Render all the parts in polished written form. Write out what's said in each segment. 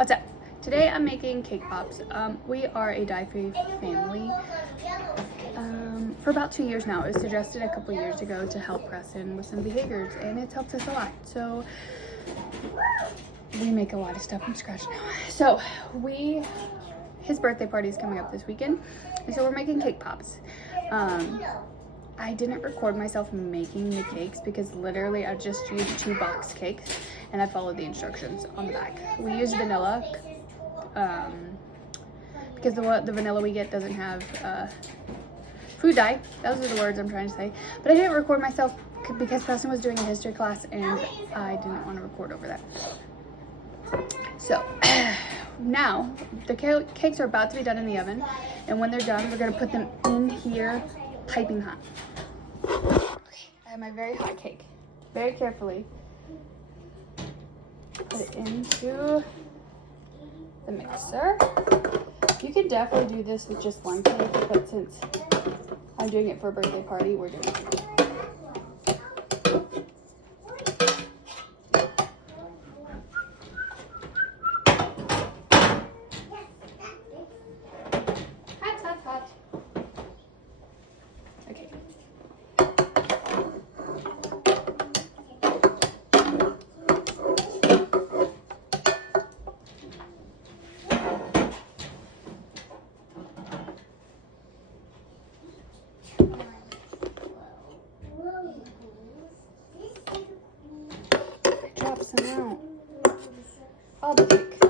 What's up? Today I'm making cake pops. We are a dye-free family for about 2 years now. It was suggested a couple years ago to help Preston with some behaviors, and it's helped us a lot. So we make a lot of stuff from scratch now. So his birthday party is coming up this weekend, and so we're making cake pops. I didn't record myself making the cakes because literally I just used 2 box cakes and I followed the instructions on the back. We use vanilla because the vanilla we get doesn't have food dye. Those are the words I'm trying to say. But I didn't record myself because Preston was doing a history class and I didn't want to record over that. So now the cakes are about to be done in the oven, and when they're done, we're going to put them in here piping hot. Okay, I have my very hot cake. Very carefully put it into the mixer. You can definitely do this with just one cake, but since I'm doing it for a birthday party, we're doing it. Drop some out. All the cake.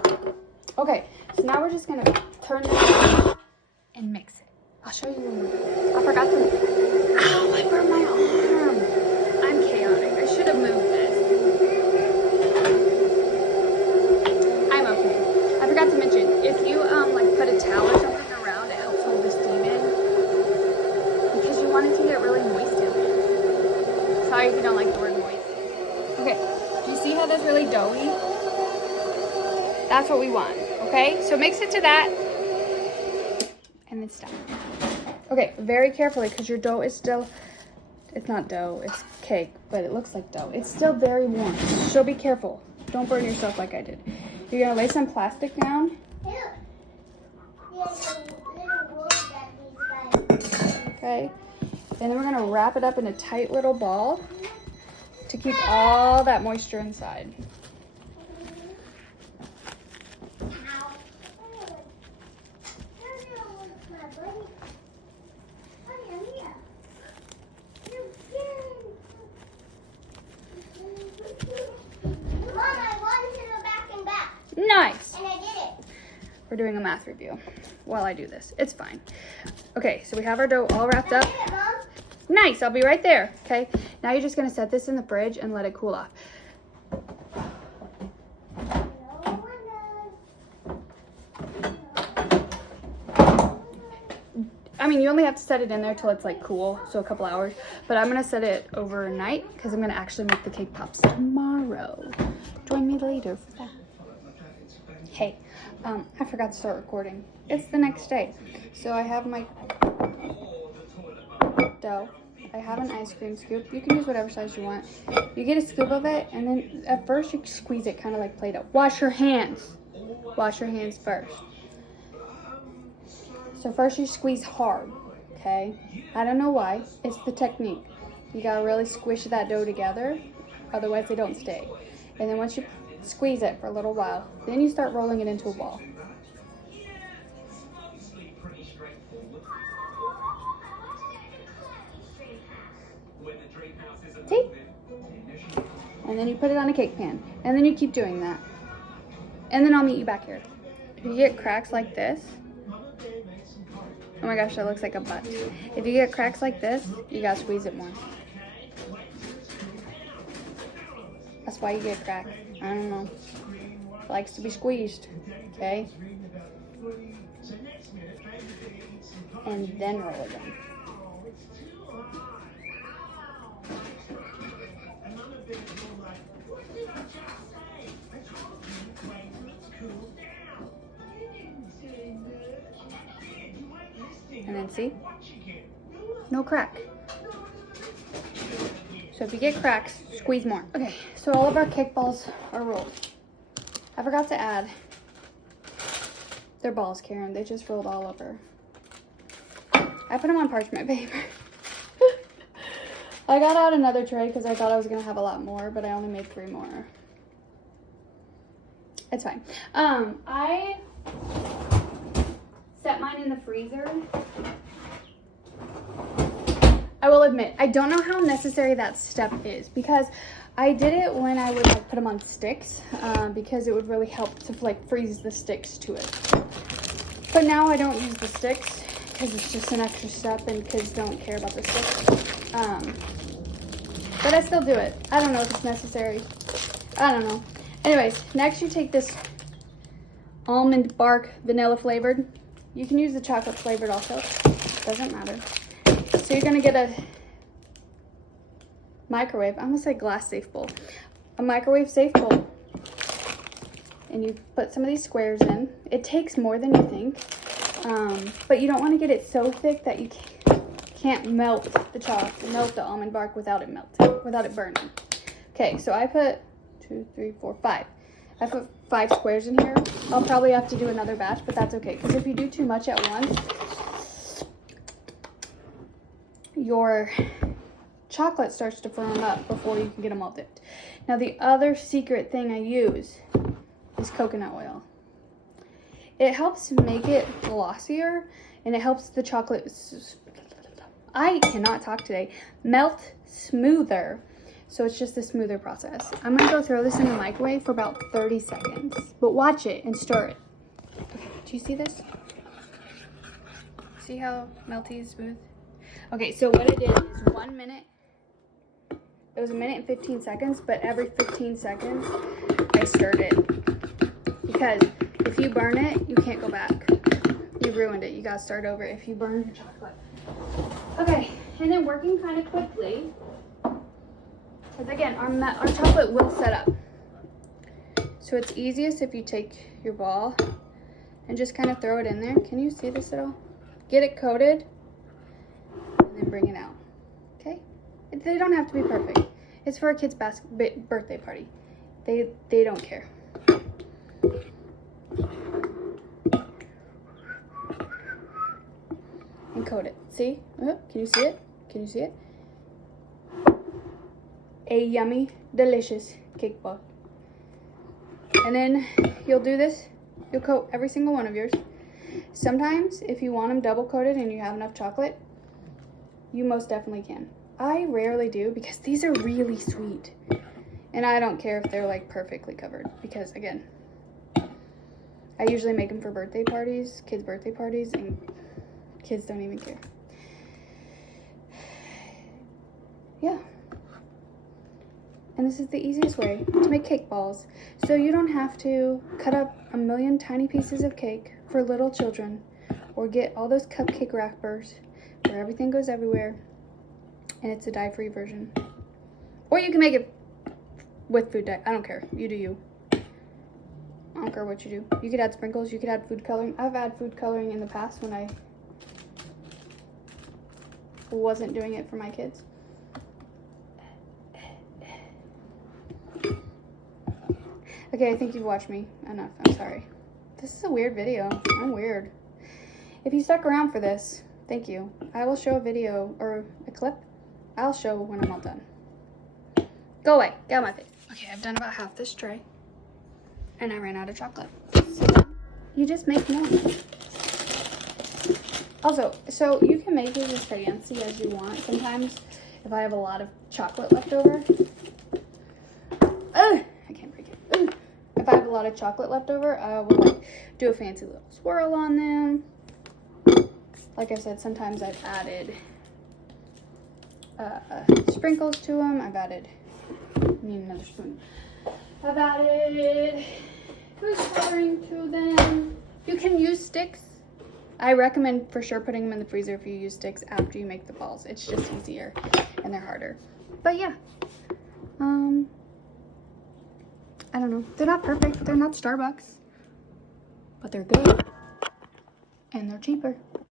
Okay, so now we're just gonna turn this on and mix it. I'll show you when we're done. I forgot to. Ow! I burned my arm. I'm chaotic. I should have moved this. I'm okay. I forgot to mention, if you like put a towel or something around, it helps hold the steam in because you want it to get really moist in there. Sorry if you don't like the word moist. Okay. Do you see how that's really doughy? That's what we want, okay? So mix it to that, and then stop. Okay, very carefully, because your dough is still, it's not dough, it's cake, but it looks like dough. It's still very warm, so be careful. Don't burn yourself like I did. You're gonna lay some plastic down. Okay, and then we're gonna wrap it up in a tight little ball to keep all that moisture inside. Nice. And I did it. We're doing a math review while I do this. It's fine. Okay, so we have our dough all wrapped up. Nice, I'll be right there. Okay, now you're just gonna set this in the fridge and let it cool off. I mean, you only have to set it in there till it's like cool, so a couple hours. But I'm gonna set it overnight because I'm gonna actually make the cake pops tomorrow. Join me later for that. Hey, I forgot to start recording. It's the next day. So I have my dough. I have an ice cream scoop. You can use whatever size you want. You get a scoop of it, and then at first you squeeze it kind of like Play-Doh. Wash your hands. Wash your hands first. So first you squeeze hard, okay? I don't know why. It's the technique. You gotta really squish that dough together, otherwise they don't stay. And then once you squeeze it for a little while, then you start rolling it into a ball. See? And then you put it on a cake pan. And then you keep doing that. And then I'll meet you back here. If you get cracks like this, oh my gosh, that looks like a butt. If you get cracks like this, you gotta squeeze it more. That's why you get cracks. I don't know. It likes to be squeezed, okay? And then roll it in. And then see? No crack. So if you get cracks, squeeze more. Okay, so all of our cake balls are rolled. I forgot to add They're balls, Karen. They just rolled all over. I put them on parchment paper. I got out another tray because I thought I was going to have a lot more, but I only made 3 more. It's fine. I set mine in the freezer. I will admit, I don't know how necessary that step is because I did it when I would like put them on sticks because it would really help to like freeze the sticks to it. But now I don't use the sticks because it's just an extra step and kids don't care about the sticks. But I still do it. I don't know if it's necessary. I don't know. Anyways, next you take this almond bark vanilla flavored. You can use the chocolate flavored also. Doesn't matter. So you're gonna get a microwave. I'm gonna say glass safe bowl. A microwave safe bowl. And you put some of these squares in. It takes more than you think. But you don't want to get it so thick that you can't melt the almond bark without it burning. Okay, so I put 2, 3, 4, 5. I put 5 squares in here. I'll probably have to do another batch, but that's okay. Because if you do too much at once, your chocolate starts to firm up before you can get them all dipped. Now the other secret thing I use is coconut oil. It helps make it glossier and it helps the chocolate, I cannot talk today, melt smoother. So it's just a smoother process. I'm gonna go throw this in the microwave for about 30 seconds, but watch it and stir it. Okay, do you see this? See how melty and smooth? Okay, so what I did is 1 minute. It was 1 minute and 15 seconds, but every 15 seconds I stirred it. Because if you burn it, you can't go back. You ruined it. You gotta start over if you burn your chocolate. Okay, and then working kind of quickly, because again, our chocolate will set up. So it's easiest if you take your ball and just kind of throw it in there. Can you see this at all? Get it coated and then bring it out. Okay? They don't have to be perfect. It's for a kid's birthday party. They don't care. And coat it. See? Can you see it? Can you see it? A yummy, delicious cake ball. And then you'll do this. You'll coat every single one of yours. Sometimes, if you want them double coated and you have enough chocolate, you most definitely can. I rarely do because these are really sweet. And I don't care if they're like perfectly covered because again, I usually make them for birthday parties, kids' birthday parties, and kids don't even care. Yeah. And this is the easiest way to make cake balls. So you don't have to cut up a million tiny pieces of cake for little children or get all those cupcake wrappers where everything goes everywhere and it's a dye-free version. Or you can make it with food dye. I don't care. You do you. I don't care what you do. You could add sprinkles. You could add food coloring. I've had food coloring in the past when I wasn't doing it for my kids. Okay, I think you've watched me enough. I'm sorry. This is a weird video. I'm weird. If you stuck around for this, thank you. I will show a video or a clip. I'll show when I'm all done. Go away. Get out of my face. Okay, I've done about half this tray. And I ran out of chocolate. So you just make more. Also, so you can make it as fancy as you want. Sometimes if I have a lot of chocolate left over, I can't break it. If I have a lot of chocolate left over, I will like do a fancy little swirl on them. Like I said, sometimes I've added sprinkles to them. I've added, need another spoon. I've added food coloring to them. You can use sticks. I recommend for sure putting them in the freezer if you use sticks after you make the balls. It's just easier and they're harder. But yeah, I don't know. They're not perfect. They're not Starbucks, but they're good and they're cheaper.